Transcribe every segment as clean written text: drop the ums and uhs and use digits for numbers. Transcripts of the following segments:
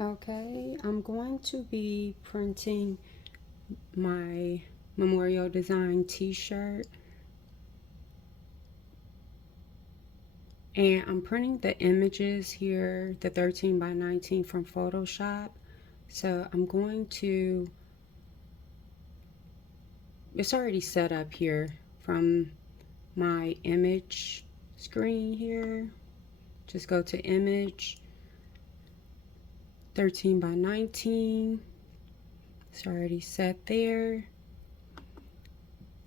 Okay, I'm going to be printing my Memorial Design t-shirt, and I'm printing the images here, the 13 by 19 from Photoshop. So I'm going to, it's already set up here from my image screen here. Just go to image, 13 by 19. It's already set there.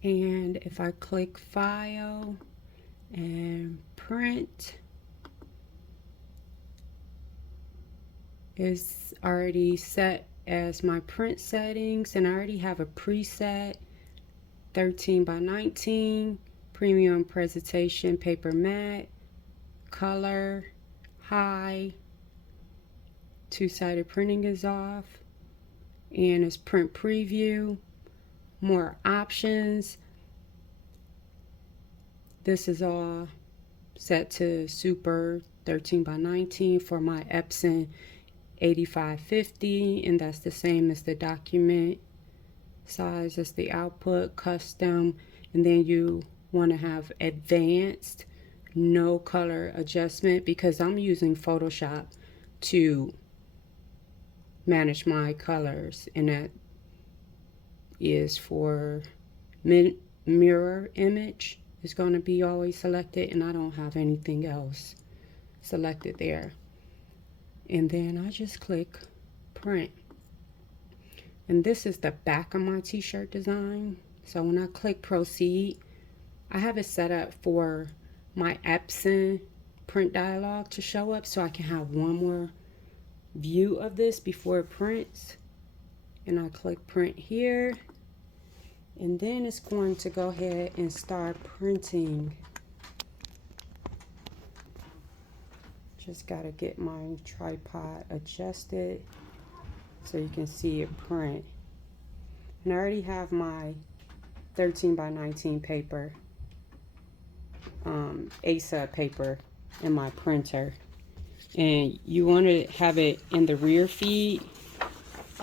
And if I click file and print, it's already set as my print settings, and I already have a preset 13 by 19 premium presentation paper matte, color, high, two-sided printing is off, and it's print preview, more options. This is all set to super 13 by 19 for my Epson 8550, and that's the same as the document size as the output, custom, and then you want to have advanced, no color adjustment, because I'm using Photoshop to manage my colors, and that is for mirror image is going to be always selected, and I don't have anything else selected there. And then I just click print, and this is the back of my t-shirt design. So when I click proceed, I have it set up for my Epson print dialog to show up, so I can have one more view of this before it prints. And I click print here, and then it's going to go ahead and start printing. Just got to get my tripod adjusted so you can see it print. And I already have my 13 by 19 paper, ASA paper in my printer. And you want to have it in the rear feed.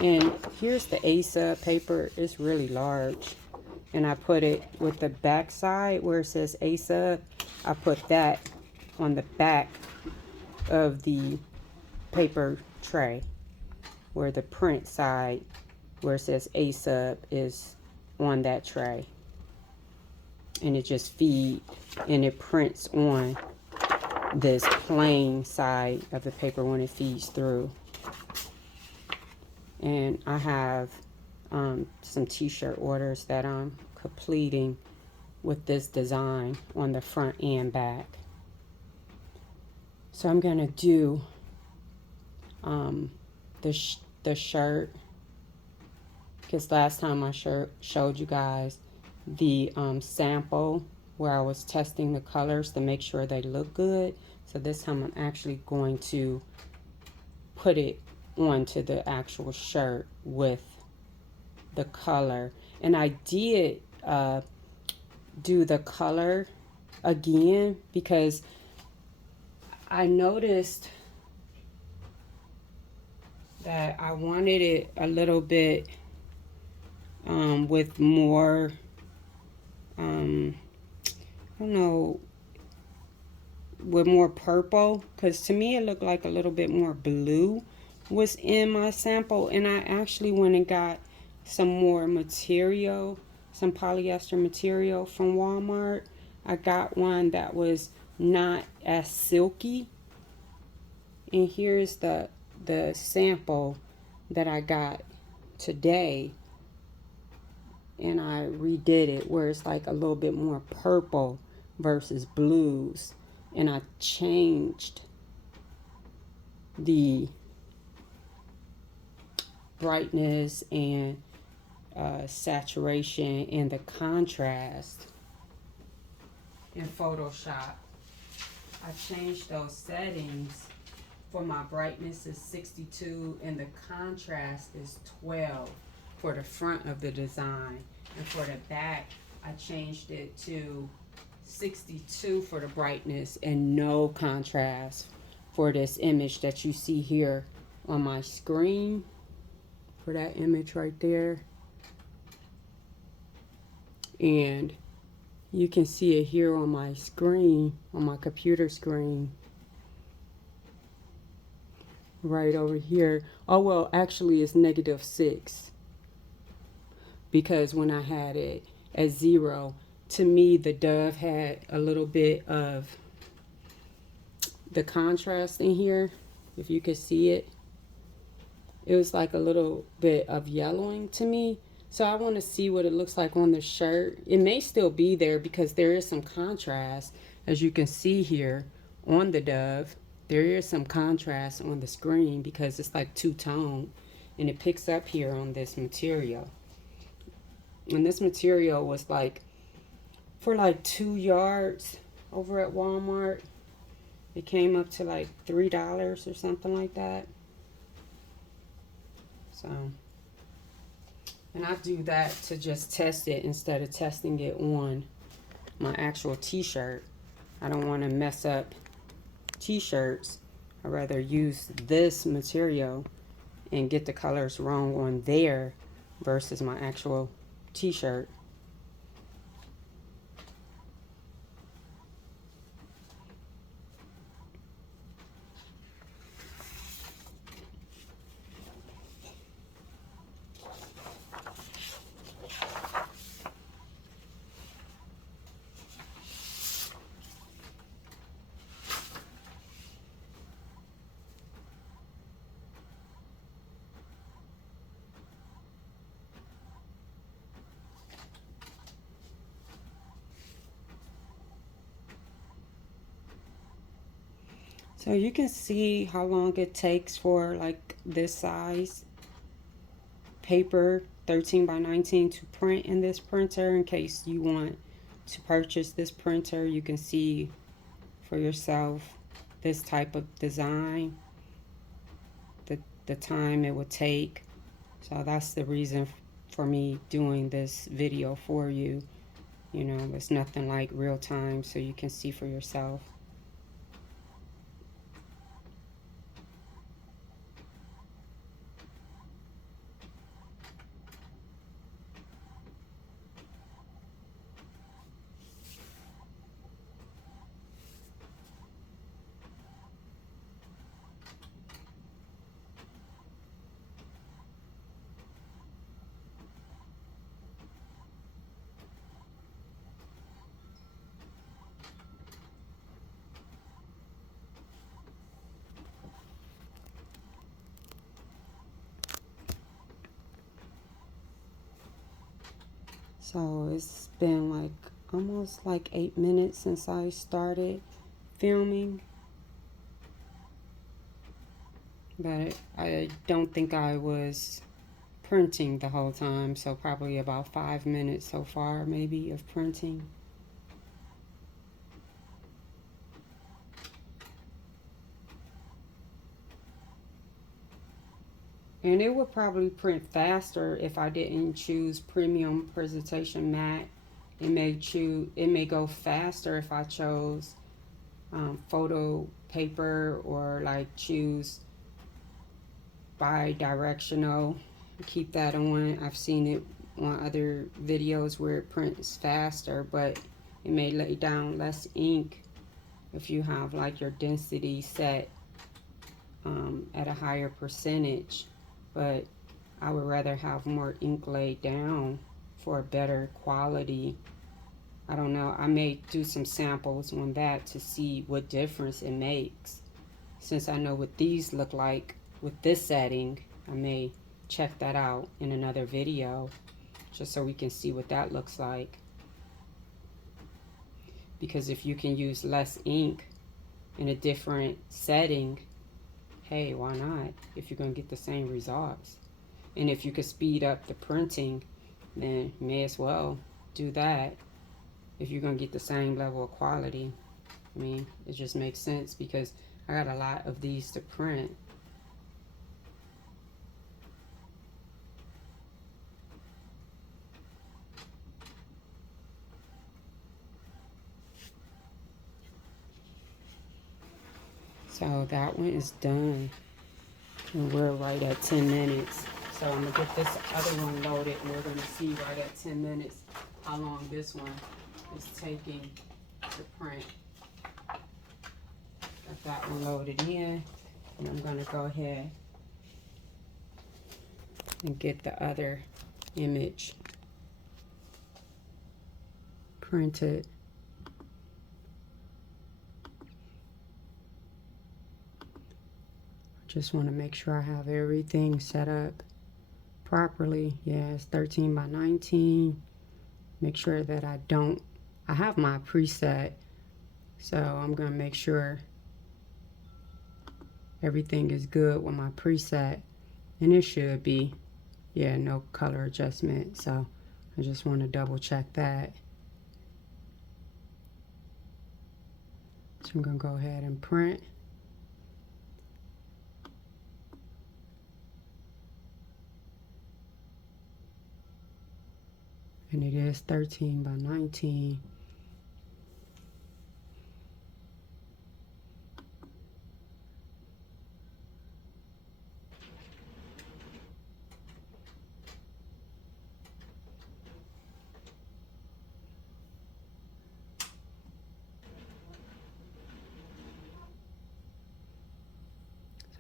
And here's the ASA paper. It's really large. And I put it with the back side where it says ASA. I put that on the back of the paper tray, where the print side where it says ASA is on that tray. And it just feeds and it prints on this plain side of the paper when it feeds through. And I have some t-shirt orders that I'm completing with this design on the front and back. So I'm gonna do the shirt, because last time I showed you guys the sample where I was testing the colors to make sure they look good. So this time I'm actually going to put it onto the actual shirt with the color. And I did do the color again because I noticed that I wanted it a little bit with more I don't know, with more purple, because to me it looked like a little bit more blue was in my sample. And I actually went and got some more material, some polyester material from Walmart. I got one that was not as silky, and here's the sample that I got today, and I redid it where it's like a little bit more purple versus blues, and I changed the brightness and saturation and the contrast in Photoshop. I changed those settings. For my brightness is 62 and the contrast is 12 for the front of the design. And for the back, I changed it to 62 for the brightness and no contrast for this image that you see here on my screen for that image right there. And you can see it here on my screen, on my computer screen. Right over here. Oh, well, actually it's -6. Because when I had it at 0, to me the dove had a little bit of the contrast in here. If you could see it, it was like a little bit of yellowing to me. So I want to see what it looks like on the shirt. It may still be there because there is some contrast, as you can see here on the dove. There is some contrast on the screen because it's like two-tone, and it picks up here on this material. And this material was like for like 2 yards over at Walmart. It came up to like $3 or something like that. So, and I do that to just test it instead of testing it on my actual t-shirt. I don't want to mess up t-shirts. I'd rather use this material and get the colors wrong on there versus my actual t-shirt. So you can see how long it takes for like this size paper, 13 by 19, to print in this printer. In case you want to purchase this printer, you can see for yourself this type of design, the time it would take. So that's the reason for me doing this video for you. You know, it's nothing like real time, so you can see for yourself. So it's been like almost like 8 minutes since I started filming. But I don't think I was printing the whole time, so probably about 5 minutes so far maybe of printing. And it would probably print faster if I didn't choose premium presentation matte. It may go faster if I chose photo paper, or like choose bi-directional. Keep that on. I've seen it on other videos where it prints faster, but it may lay down less ink if you have like your density set at a higher percentage. But I would rather have more ink laid down for a better quality. I don't know, I may do some samples on that to see what difference it makes. Since I know what these look like with this setting, I may check that out in another video just so we can see what that looks like. Because if you can use less ink in a different setting, hey, why not? If you're going to get the same results. And if you could speed up the printing, then you may as well do that if you're going to get the same level of quality. I mean, it just makes sense because I got a lot of these to print. So that one is done. And we're right at 10 minutes. So I'm going to get this other one loaded, and we're going to see right at 10 minutes how long this one is taking to print. Got that one loaded in, and I'm going to go ahead and get the other image printed. Just want to make sure I have everything set up properly. Yeah, it's 13 by 19. Make sure that I have my preset, so I'm going to make sure everything is good with my preset, and it should be. Yeah, no color adjustment, so I just want to double check that. So I'm going to go ahead and print. And it is 13 by 19.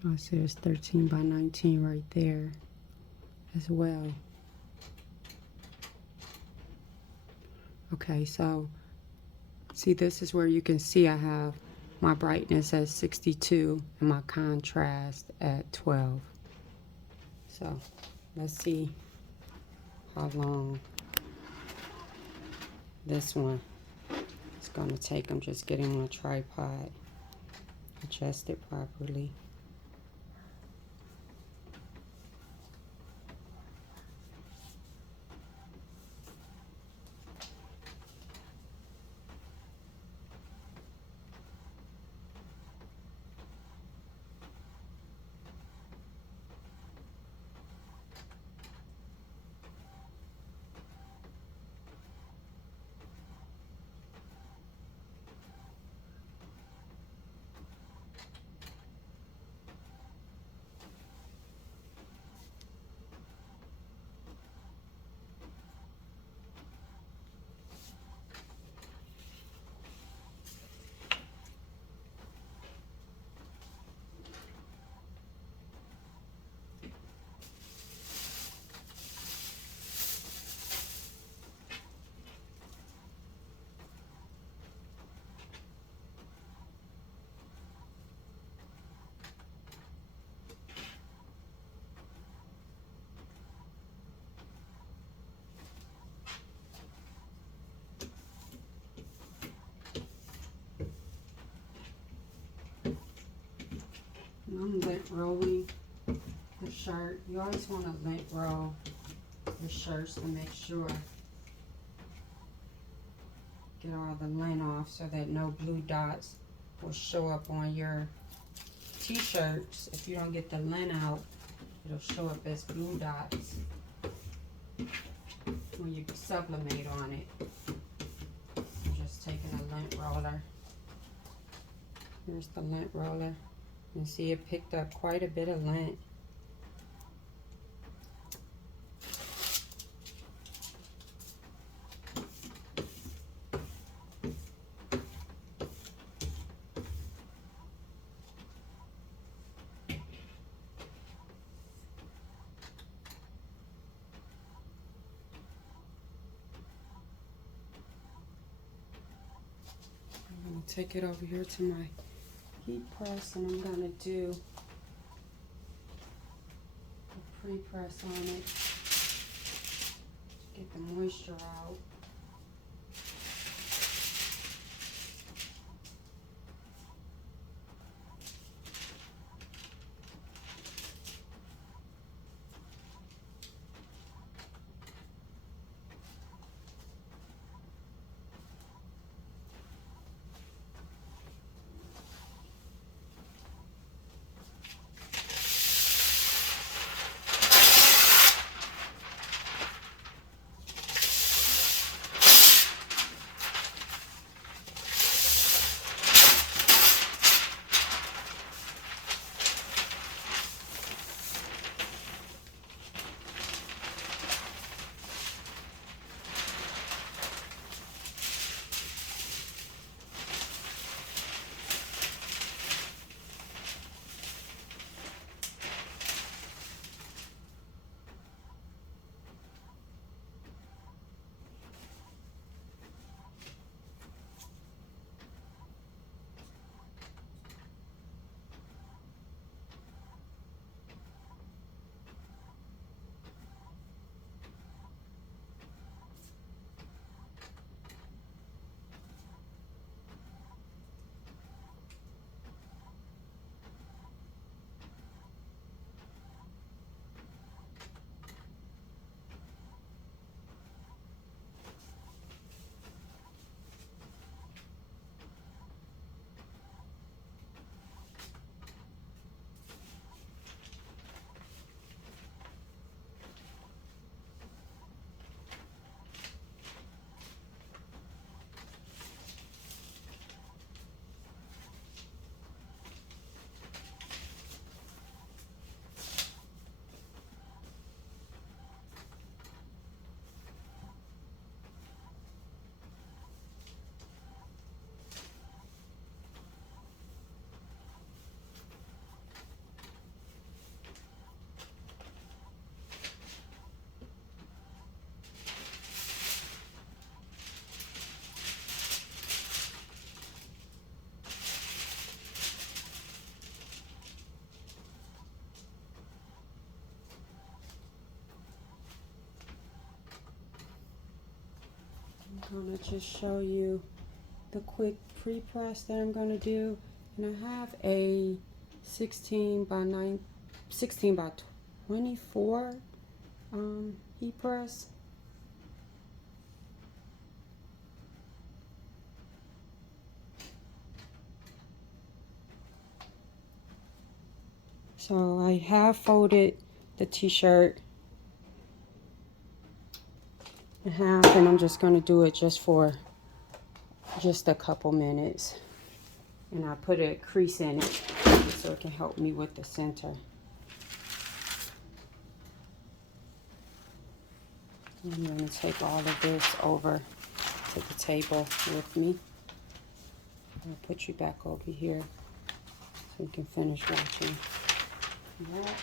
So I see it's 13 by 19 right there as well. Okay, so see, this is where you can see I have my brightness at 62 and my contrast at 12. So let's see how long this one is going to take. I'm just getting my tripod adjusted properly. I'm lint rolling the shirt. You always want to lint roll your shirts to make sure get all the lint off so that no blue dots will show up on your t-shirts. If you don't get the lint out, it'll show up as blue dots when you sublimate on it. I'm just taking a lint roller. Here's the lint roller. You see it picked up quite a bit of lint. I'm going to take it over here to my heat press, and I'm going to do a pre-press on it to get the moisture out. I'm gonna just show you the quick pre-press that I'm gonna do. And I have a 16 by 24 heat press. So I have folded the t-shirt in half, and I'm just going to do it just for just a couple minutes. And I put a crease in it so it can help me with the center. I'm going to take all of this over to the table with me. I'll put you back over here so you can finish watching that.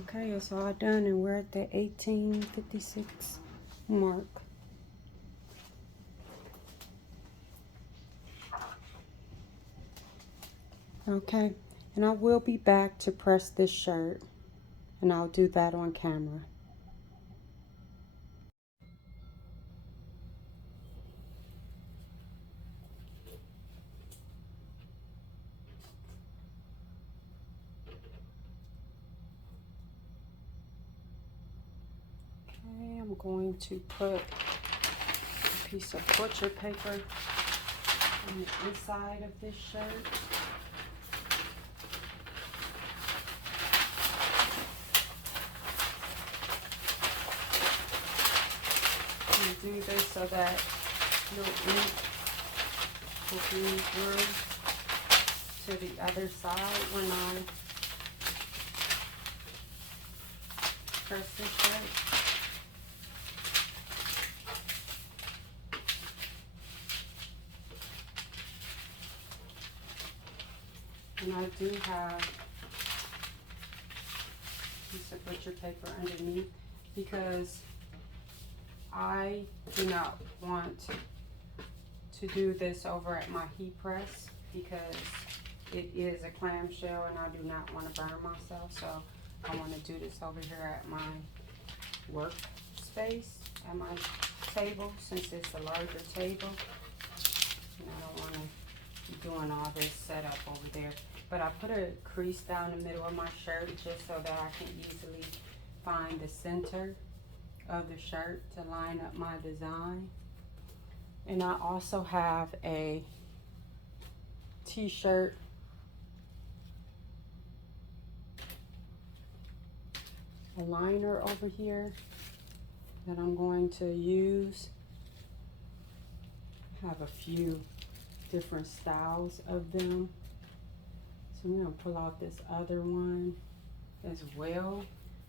Okay, it's all done, and we're at the 1856 mark. Okay, and I will be back to press this shirt, and I'll do that on camera. Okay, I'm going to put a piece of butcher paper on the inside of this shirt. Do this so that no ink will be through to the other side when I press this shirt. And I do have a piece of butcher paper underneath because I do not want to do this over at my heat press because it is a clamshell and I do not want to burn myself. So I want to do this over here at my work space, at my table, since it's a larger table. And I don't want to be doing all this setup over there. But I put a crease down the middle of my shirt just so that I can easily find the center of the shirt to line up my design. And I also have a t-shirt liner over here that I'm going to use. I have a few different styles of them. So I'm going to pull out this other one as well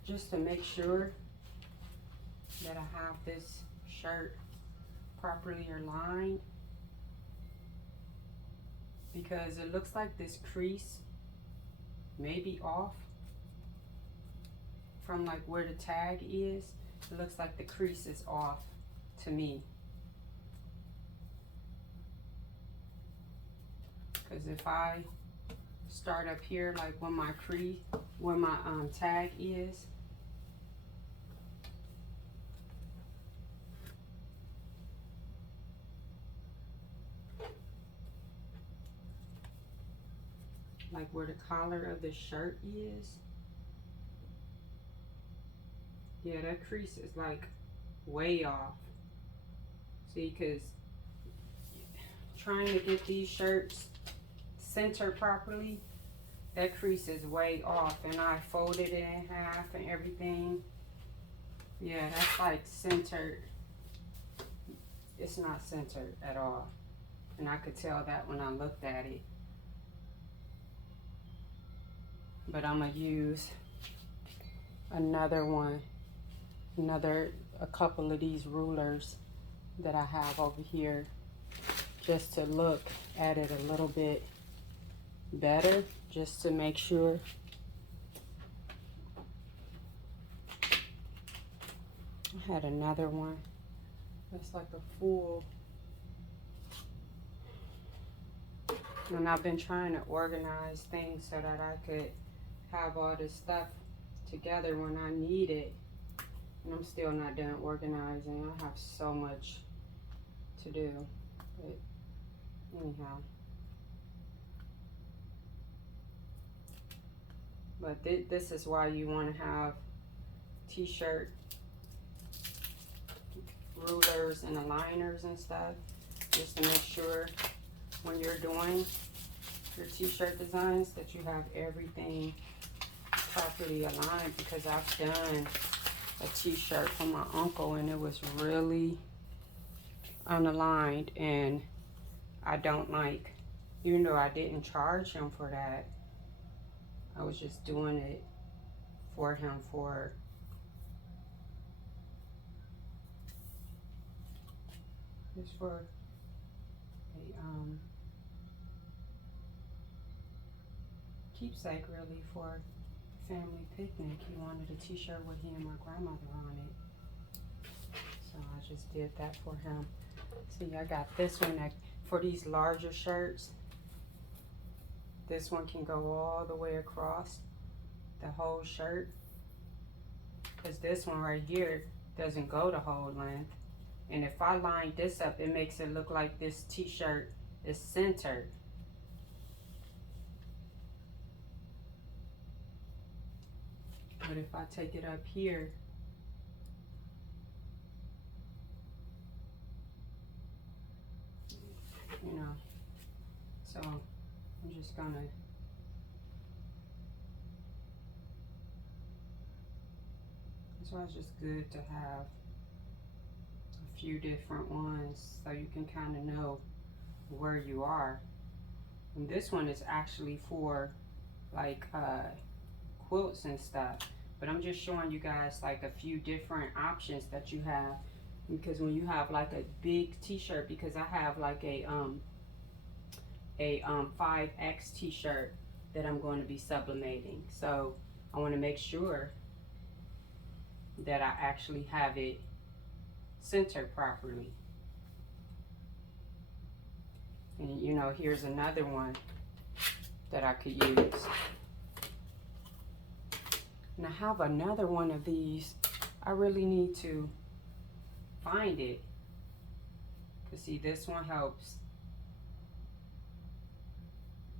just to make sure that I have this shirt properly aligned, because it looks like this crease may be off from like where the tag is. It looks like the crease is off to me, because if I start up here like where my tag is, like where the collar of the shirt is. Yeah, that crease is like way off. See, because trying to get these shirts centered properly, that crease is way off, and I folded it in half and everything. Yeah, that's like centered. It's not centered at all, and I could tell that when I looked at it. But I'm gonna use another one, a couple of these rulers that I have over here, just to look at it a little bit better, just to make sure. I had another one that's like a full, and I've been trying to organize things so that I could have all this stuff together when I need it, and I'm still not done organizing. I have so much to do, but anyhow. But this is why you want to have t-shirt rulers and aligners and stuff, just to make sure when you're doing your t-shirt designs that you have everything properly aligned. Because I've done a t-shirt for my uncle and it was really unaligned, and I don't like, even though I didn't charge him for that, I was just doing it for him for just for a keepsake, really, for family picnic. He wanted a t-shirt with he and my grandmother on it, so I just did that for him. See, I got this one that for these larger shirts, this one can go all the way across the whole shirt, because this one right here doesn't go the whole length. And if I line this up, it makes it look like this t-shirt is centered. But if I take it up here, you know, so I'm just gonna, that's why it's just good to have a few different ones so you can kind of know where you are. And this one is actually for like quilts and stuff, but I'm just showing you guys like a few different options that you have, because when you have like a big t-shirt, because I have like a 5X t-shirt that I'm going to be sublimating, so I want to make sure that I actually have it centered properly. And you know, here's another one that I could use. And I have another one of these. I really need to find it. Cause see, this one helps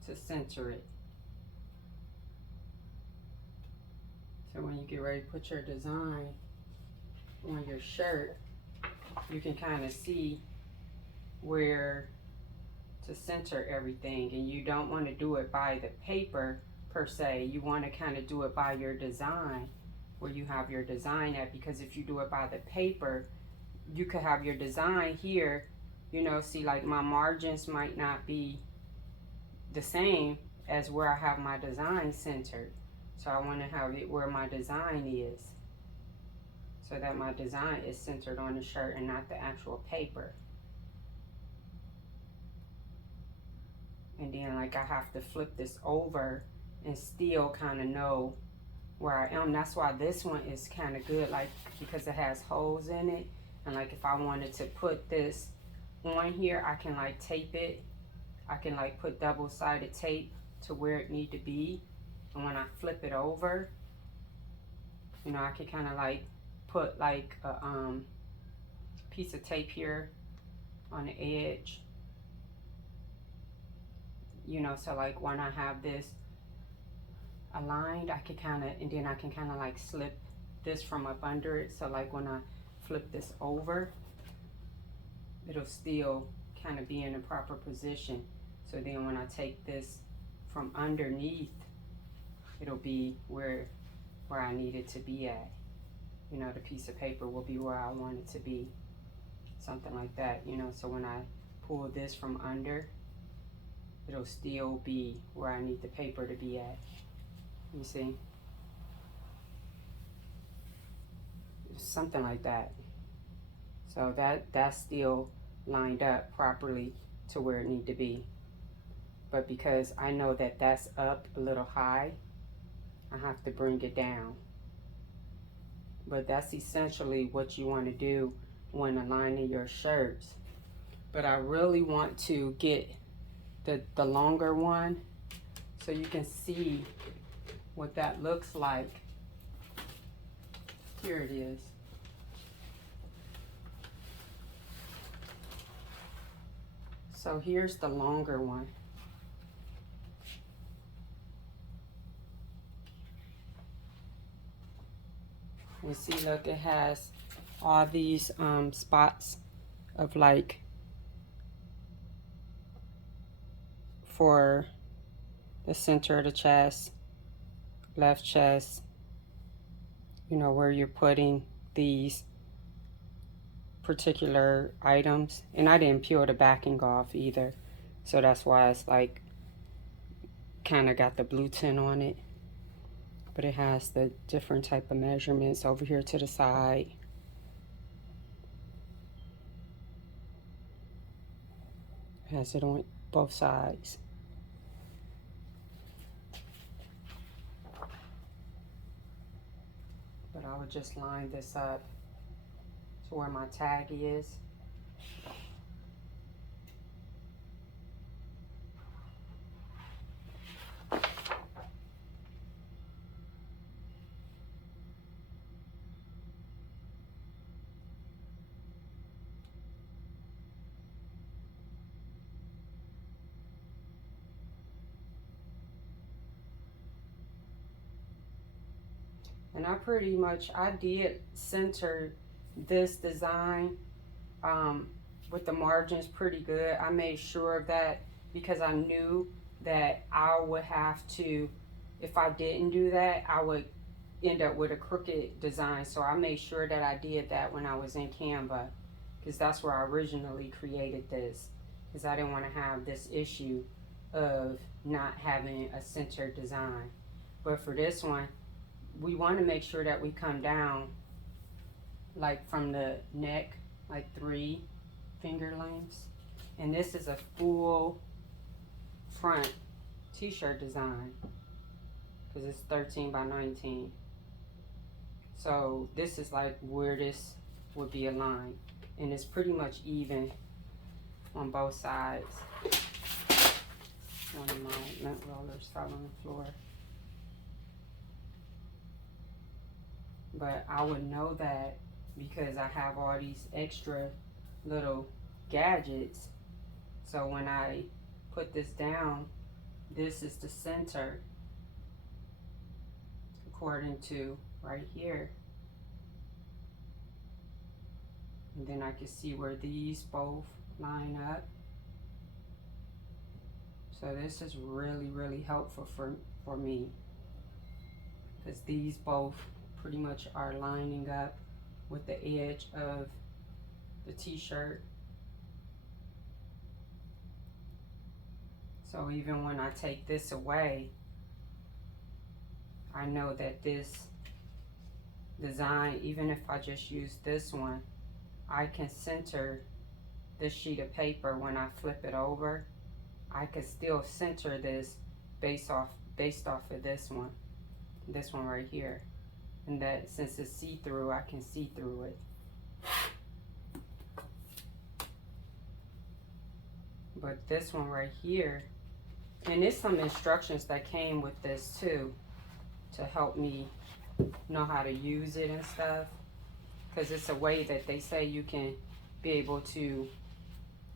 to center it. So when you get ready to put your design on your shirt, you can kind of see where to center everything. And you don't want to do it by the paper per se. You want to kind of do it by your design, where you have your design at, because if you do it by the paper, you could have your design here, you know, see, like my margins might not be the same as where I have my design centered. So I want to have it where my design is, so that my design is centered on the shirt and not the actual paper. And then like I have to flip this over and still kind of know where I am. That's why this one is kind of good, like, because it has holes in it. And like if I wanted to put this on here, I can like tape it. I can like put double-sided tape to where it need to be. And when I flip it over, you know, I can kind of like put like a piece of tape here on the edge. You know, so like when I have this aligned, I can kind of, and then I can kind of like slip this from up under it. So like when I flip this over, it'll still kind of be in a proper position. So then when I take this from underneath, it'll be where I need it to be at. You know, the piece of paper will be where I want it to be. Something like that, you know. So when I pull this from under, it'll still be where I need the paper to be at. You see? Something like that. So that's still lined up properly to where it need to be. But because I know that that's up a little high, I have to bring it down. But that's essentially what you want to do when aligning your shirts. But I really want to get the longer one so you can see what that looks like. Here it is. So here's the longer one. You see, look, it has all these spots of like for the center of the chest, left chest, you know, where you're putting these particular items. And I didn't peel the backing off either, so that's why it's like kind of got the blue tint on it. But it has the different type of measurements over here to the side. It has it on both sides. But I would just line this up to where my tag is. And I did center this design with the margins pretty good. I made sure of that because I knew that I would have to, if I didn't do that, I would end up with a crooked design. So I made sure that I did that when I was in Canva, because that's where I originally created this, because I didn't want to have this issue of not having a centered design. But for this one, we want to make sure that we come down like from the neck, like 3 finger lengths. And this is a full front t-shirt design because it's 13 by 19. So this is like where this would be aligned, and it's pretty much even on both sides. One of my lint rollers fell on the floor. But I would know that because I have all these extra little gadgets. So when I put this down, this is the center according to right here. And then I can see where these both line up. So this is really, really helpful for me, because these both pretty much are lining up with the edge of the t-shirt. So even when I take this away, I know that this design, even if I just use this one, I can center this sheet of paper. When I flip it over, I can still center this based off of this one right here. And that since it's see-through, I can see through it. But this one right here, and there's some instructions that came with this too to help me know how to use it and stuff, because it's a way that they say you can be able to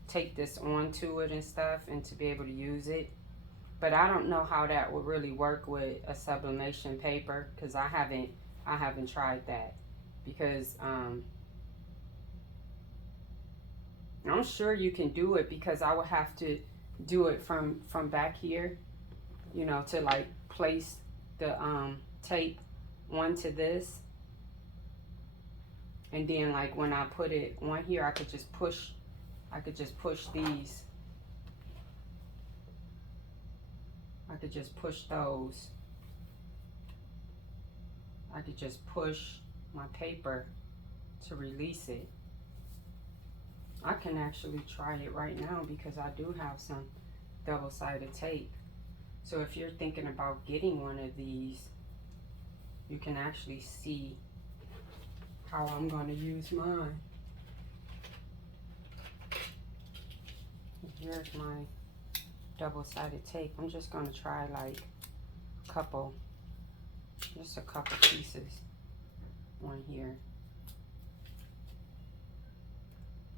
take this onto it and stuff and to be able to use it. But I don't know how that would really work with a sublimation paper, because I haven't tried that, because I'm sure you can do it, because I would have to do it from back here, you know, to like place the tape onto this, and then like when I put it on here, I could just push these. I could just push those. I could just push my paper to release it. I can actually try it right now, because I do have some double-sided tape. So if you're thinking about getting one of these, you can actually see how I'm going to use mine. Here's my double-sided tape. I'm just going to try like just a couple pieces on here.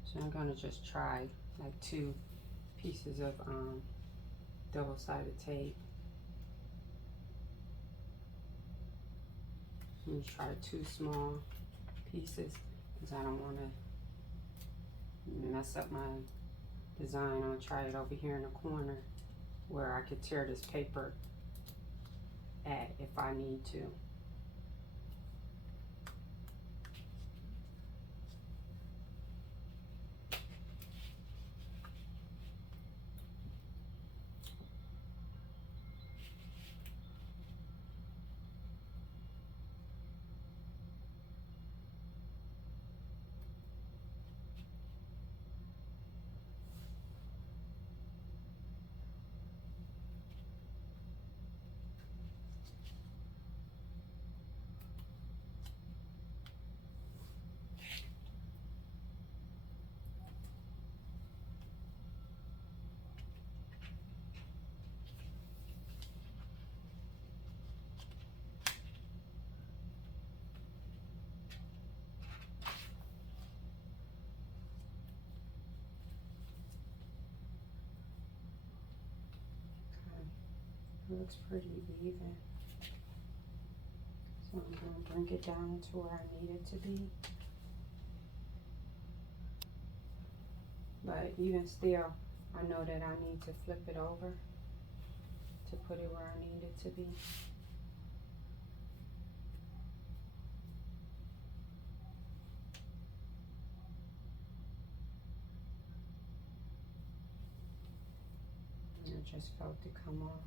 So I'm going to just try like 2 pieces of double-sided tape. I'm going to try 2 small pieces, because I don't want to mess up my design. I'll try it over here in the corner where I could tear this paper at if I need to. It looks pretty even. So I'm going to bring it down to where I need it to be. But even still, I know that I need to flip it over to put it where I need it to be. And it just felt to come off.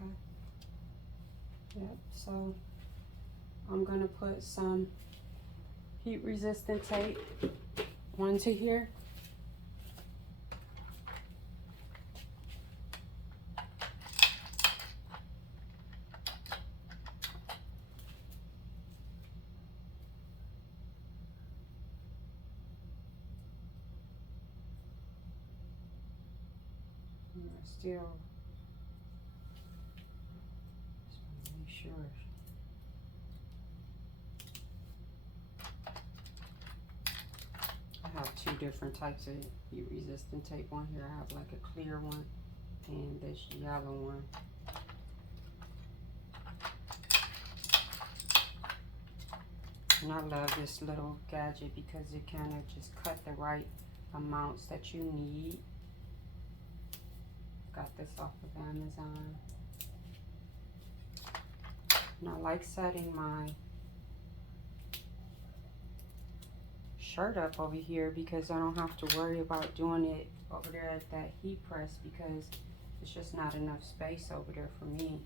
Okay. Yep, so I'm going to put some heat resistant tape onto here. Still, just want to make sure. I have 2 different types of heat resistant tape on here. I have like a clear one and this yellow one. And I love this little gadget because it kind of just cut the right amounts that you need. Got this off of Amazon. And I like setting my shirt up over here because I don't have to worry about doing it over there at that heat press, because it's just not enough space over there for me.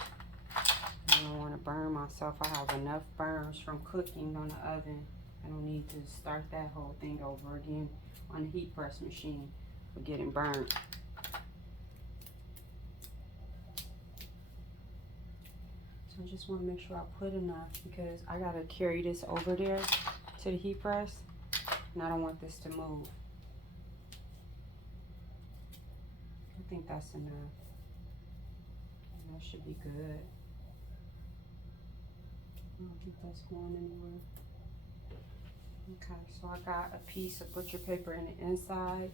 I don't want to burn myself. I have enough burns from cooking on the oven. I don't need to start that whole thing over again on the heat press machine for getting burned. So I just want to make sure I put enough because I gotta carry this over there to the heat press, and I don't want this to move. I think that's enough. That should be good. I don't think that's going anywhere. Okay, so I got a piece of butcher paper in the inside,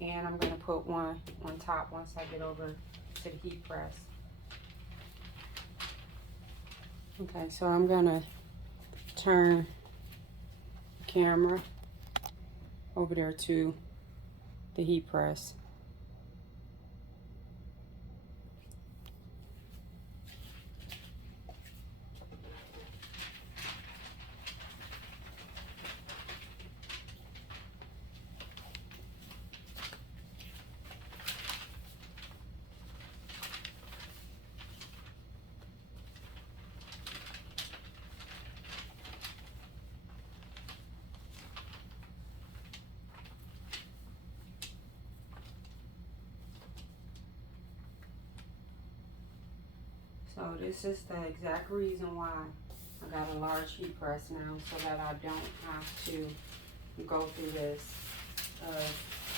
and I'm gonna put one on top once I get over to the heat press. Okay, so I'm gonna turn the camera over there to the heat press. So this is the exact reason why I got a large heat press now, so that I don't have to go through this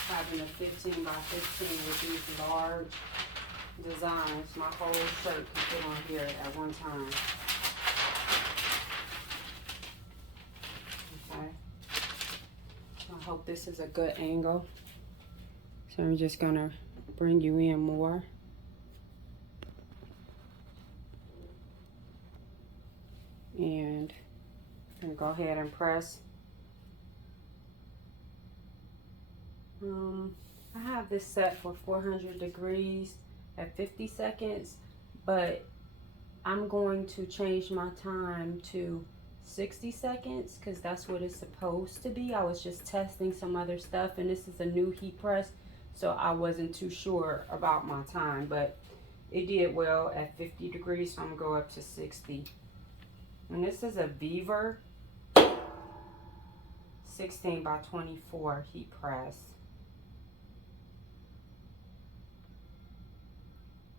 having a 15 by 15 with these large designs. My whole shirt can fit on here at one time. Okay. I hope this is a good angle. So I'm just gonna bring you in more. And I'm gonna go ahead and press. I have this set for 400 degrees at 50 seconds, but I'm going to change my time to 60 seconds because that's what it's supposed to be. I was just testing some other stuff, and this is a new heat press, so I wasn't too sure about my time, but it did well at 50 degrees, so I'm gonna go up to 60. And this is a Beaver 16 by 24 heat press.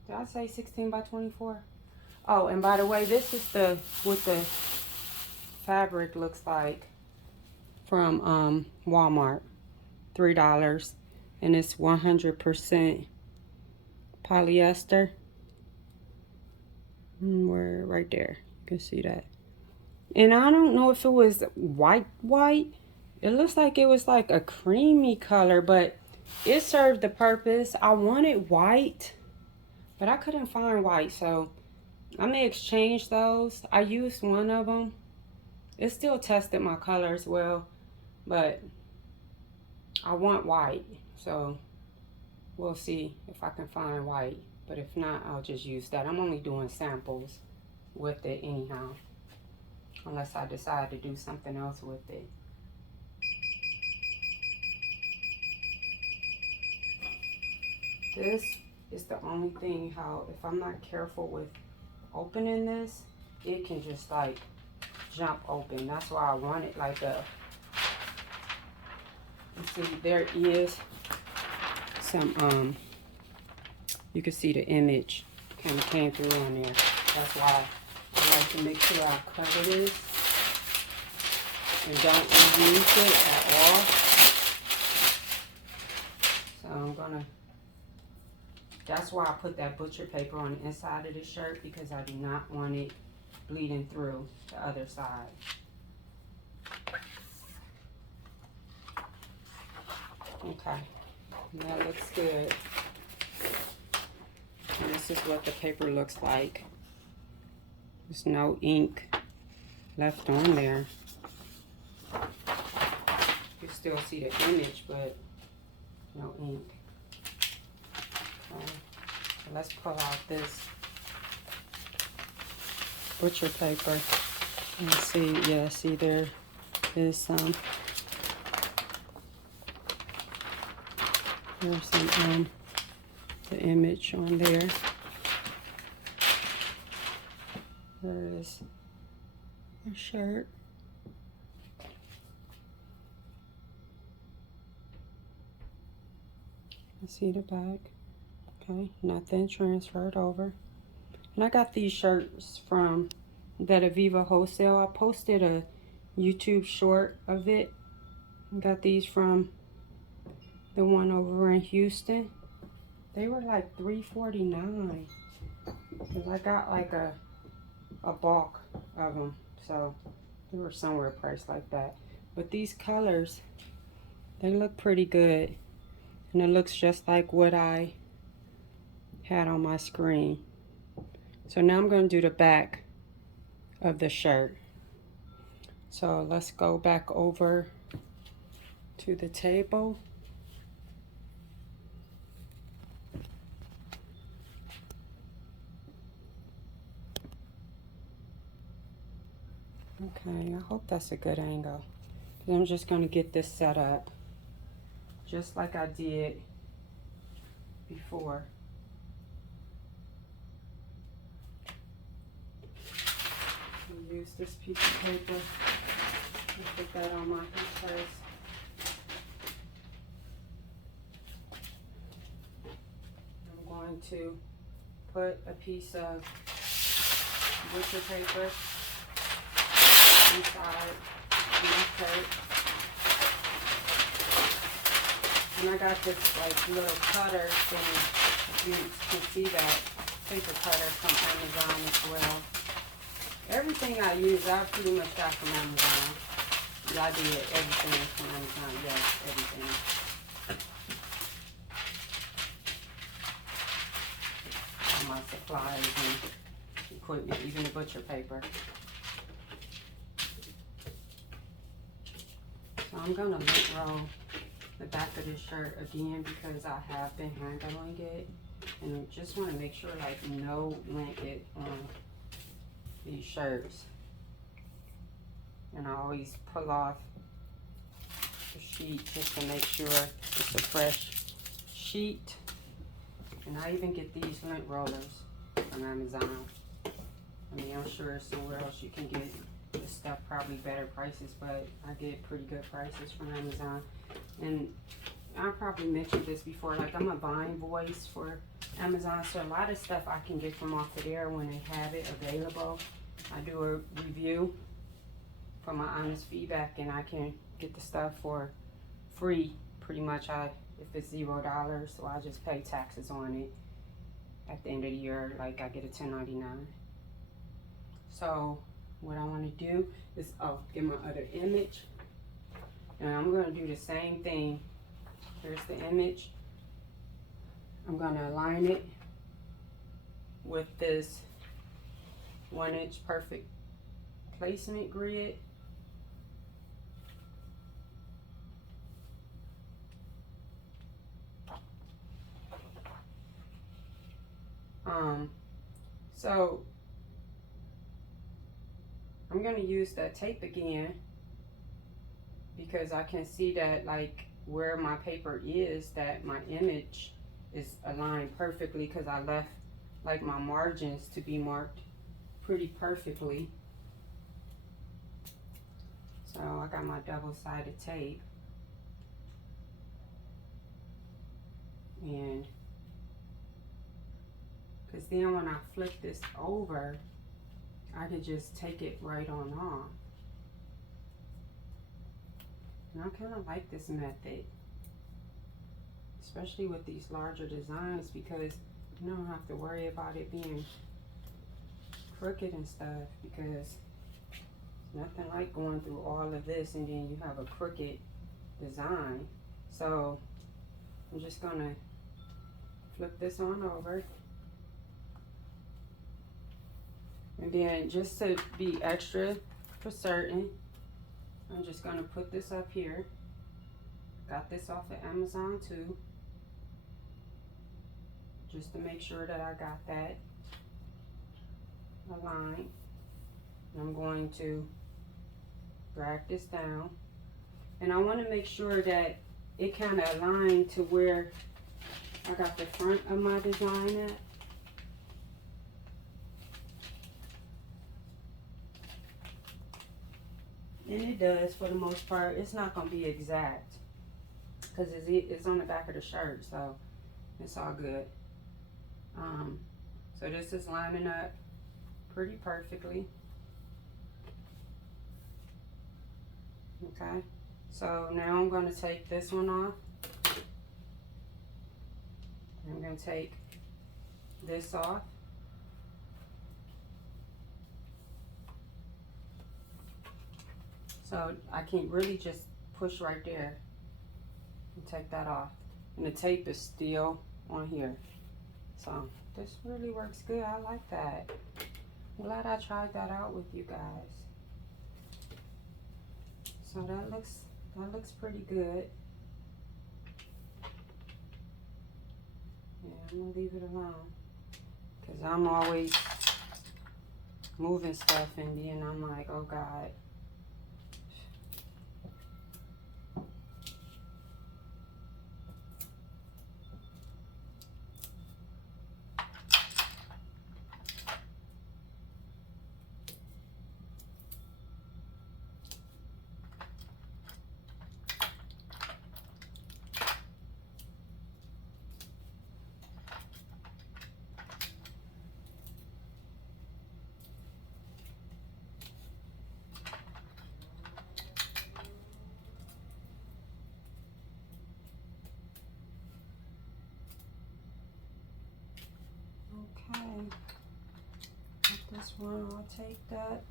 Did I say 16 by 24? Oh, and by the way, this is what the fabric looks like from Walmart. $3. And it's 100% polyester. We're right there. You can see that. And I don't know if it was white. It looks like it was like a creamy color, but it served the purpose. I wanted white, but I couldn't find white, so I may exchange those. I used one of them. It still tested my color as well, but I want white, so we'll see if I can find white. But if not, I'll just use that. I'm only doing samples with it anyhow, unless I decide to do something else with it. This is the only thing, how if I'm not careful with opening this, it can just like jump open. That's why I want it like a, you see there is some you can see the image kind of came through on there. That's why I like to make sure I cover this and don't reuse it at all. So I'm gonna, that's why I put that butcher paper on the inside of the shirt, because I do not want it bleeding through the other side. Okay, that looks good. And this is what the paper looks like. There's no ink left on there. You still see the image, but no ink. Okay. So let's pull out this butcher paper and see. Yeah, see there is some. There's some the image on there. There is a shirt. I see the back. Okay, nothing transferred over. And I got these shirts from that Aviva Wholesale. I posted a YouTube short of it. I got these from the one over in Houston. They were like $3.49. Cause I got like a bulk of them, so they were somewhere priced like that. But these colors, they look pretty good, and it looks just like what I had on my screen. So now I'm going to do the back of the shirt. So let's go back over to the table. Okay, I hope that's a good angle. I'm just going to get this set up just like I did before. I'll use this piece of paper and put that on my first. I'm going to put a piece of butcher paper inside my shirt. And I got this like little cutter thing. You can see that paper cutter from Amazon as well. Everything I use, I pretty much got from Amazon. I did everything from Amazon, yes, everything. All my supplies and equipment, even the butcher paper. So I'm gonna lint roll the back of this shirt again because I have been handling it, and just want to make sure like no lint get on these shirts. And I always pull off the sheet just to make sure it's a fresh sheet. And I even get these lint rollers from Amazon. I mean, I'm sure somewhere else you can get this stuff, probably better prices, but I get pretty good prices from Amazon. And I probably mentioned this before, like I'm a buying voice for Amazon, so a lot of stuff I can get from off of there when they have it available. I do a review for my honest feedback, and I can get the stuff for free pretty much. If it's $0, so I just pay taxes on it at the end of the year, like I get a 1099. So what I want to do is get my other image, and I'm going to do the same thing. Here's the image. I'm going to align it with this 1-inch perfect placement grid. So I'm going to use that tape again because I can see that like where my paper is, that my image is aligned perfectly because I left like my margins to be marked pretty perfectly. So I got my double-sided tape, and because then when I flip this over, I could just take it right on off. And I kind of like this method, especially with these larger designs, because you don't have to worry about it being crooked and stuff, because nothing like going through all of this and then you have a crooked design. So I'm just gonna flip this on over, and then just to be extra for certain, I'm just gonna put this up here. Got this off of Amazon too, just to make sure that I got that aligned. I'm going to drag this down, and I want to make sure that it kind of aligned to where I got the front of my design at. And it does for the most part. It's not going to be exact because it's on the back of the shirt, so it's all good. So this is lining up pretty perfectly. Okay, so now I'm going to take this one off. I'm going to take this off. So I can really just push right there and take that off. And the tape is still on here. So this really works good. I like that. I'm glad I tried that out with you guys. So that looks pretty good. Yeah, I'm gonna leave it alone because I'm always moving stuff and then I'm like, oh God. Okay, got this one, I'll take that,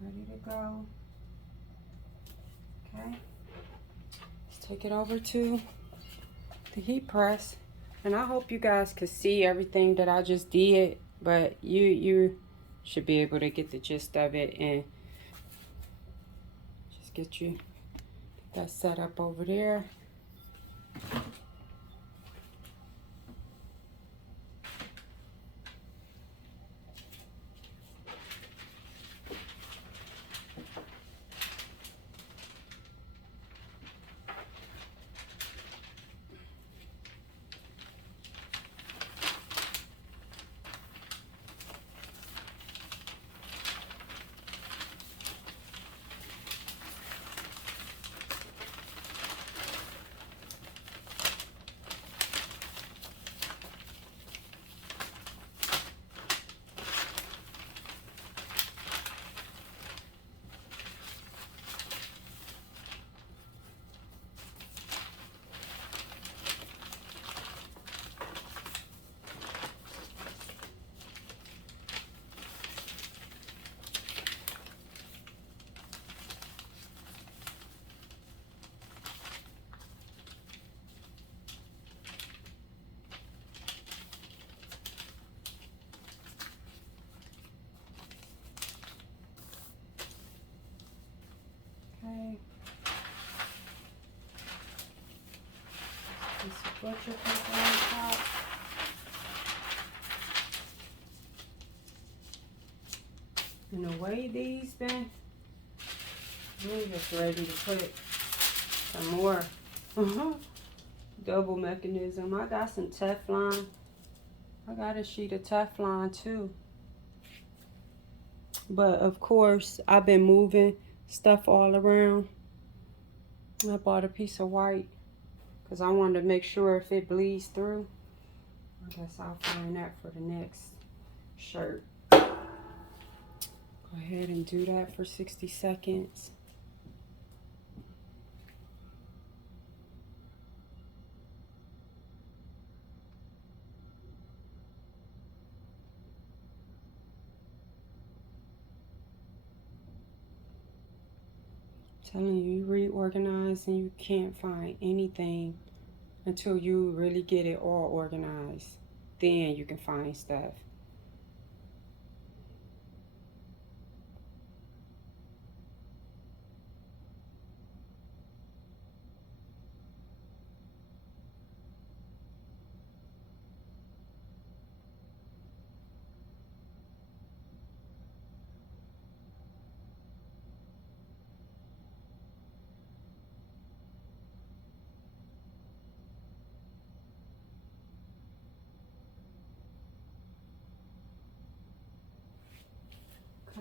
ready to go. Okay, let's take it over to the heat press. And I hope you guys could see everything that I just did, but you should be able to get the gist of it and just get that set up over there. Okay. This butcher paper on top. And the way these been, I'm just ready to put some more double mechanism. I got some Teflon. I got a sheet of Teflon too. But of course, I've been moving stuff all around. I bought a piece of white because I wanted to make sure if it bleeds through. I guess I'll find that for the next shirt. Go ahead and do that for 60 seconds. Telling you, you reorganize and you can't find anything until you really get it all organized. Then you can find stuff.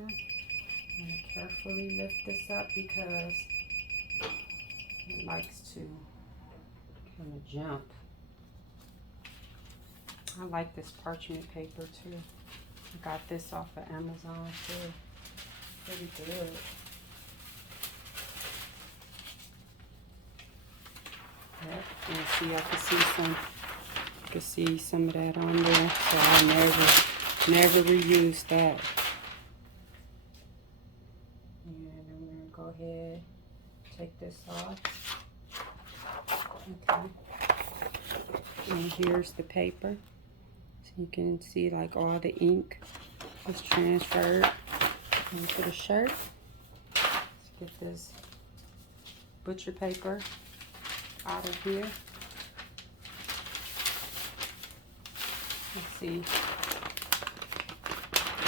Okay, I'm going to carefully lift this up because it likes to kind of jump. I like this parchment paper too. I got this off of Amazon too. Pretty good. Yep, and see, I can see some of that on there. So I never reused that. And I'm gonna go ahead, take this off. Okay. And here's the paper. So you can see like all the ink is transferred onto the shirt. Let's get this butcher paper out of here. Let's see.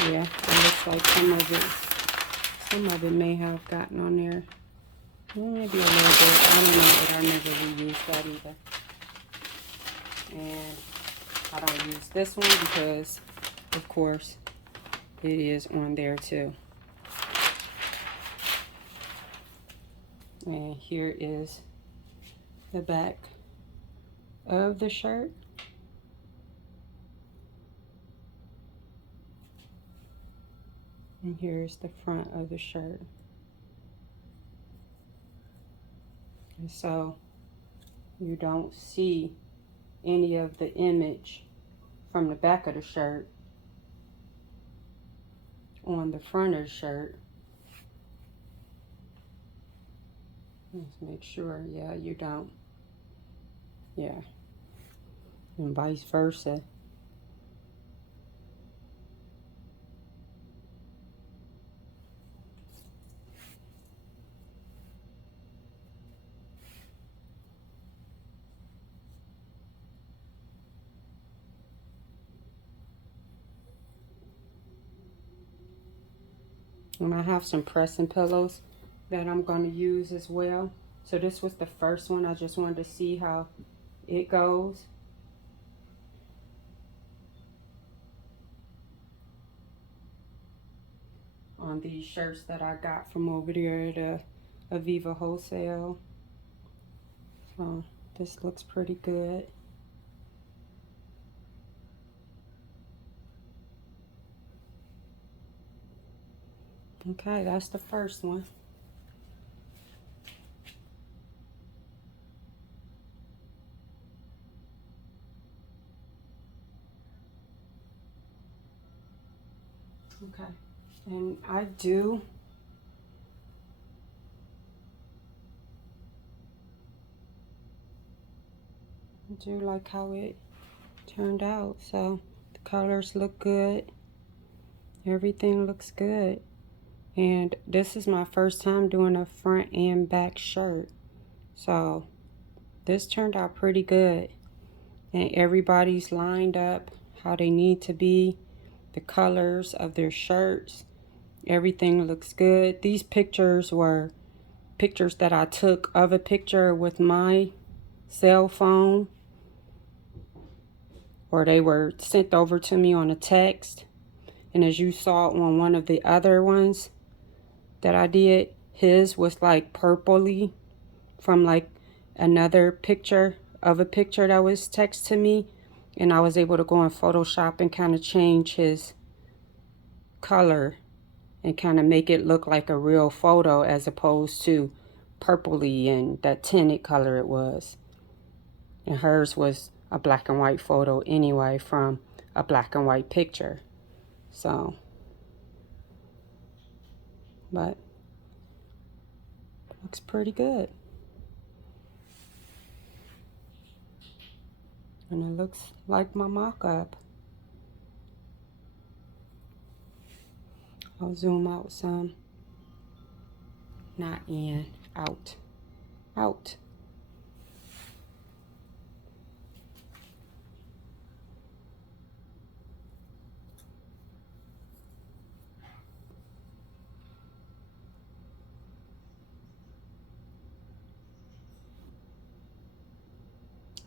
Yeah, it looks like some of it may have gotten on there. Maybe a little bit. I don't know, but I never reused that either. And I don't use this one because, of course, it is on there too. And here is the back of the shirt. And here's the front of the shirt. And so you don't see any of the image from the back of the shirt on the front of the shirt. Let's make sure, yeah, you don't. Yeah, and vice versa. And I have some pressing pillows that I'm going to use as well. So this was the first one. I just wanted to see how it goes. On these shirts that I got from over there at Aviva Wholesale. So this looks pretty good. Okay, that's the first one. Okay, and I do like how it turned out. So the colors look good. Everything looks good. And this is my first time doing a front and back shirt. So this turned out pretty good. And everybody's lined up how they need to be. The colors of their shirts. Everything looks good. These pictures were pictures that I took of a picture with my cell phone. Or they were sent over to me on a text. And as you saw on one of the other ones that I did, his was like purpley from like another picture of a picture that was text to me, and I was able to go in Photoshop and kind of change his color and kind of make it look like a real photo as opposed to purpley and that tinted color it was. And hers was a black and white photo anyway from a black and white picture. So, but looks pretty good. And it looks like my mock-up. I'll zoom out some. Not in, out, out.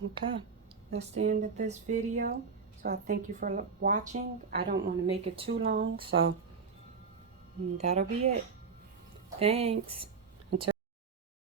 Okay, that's the end of this video. So I thank you for watching. I don't want to make it too long, so that'll be it. Thanks.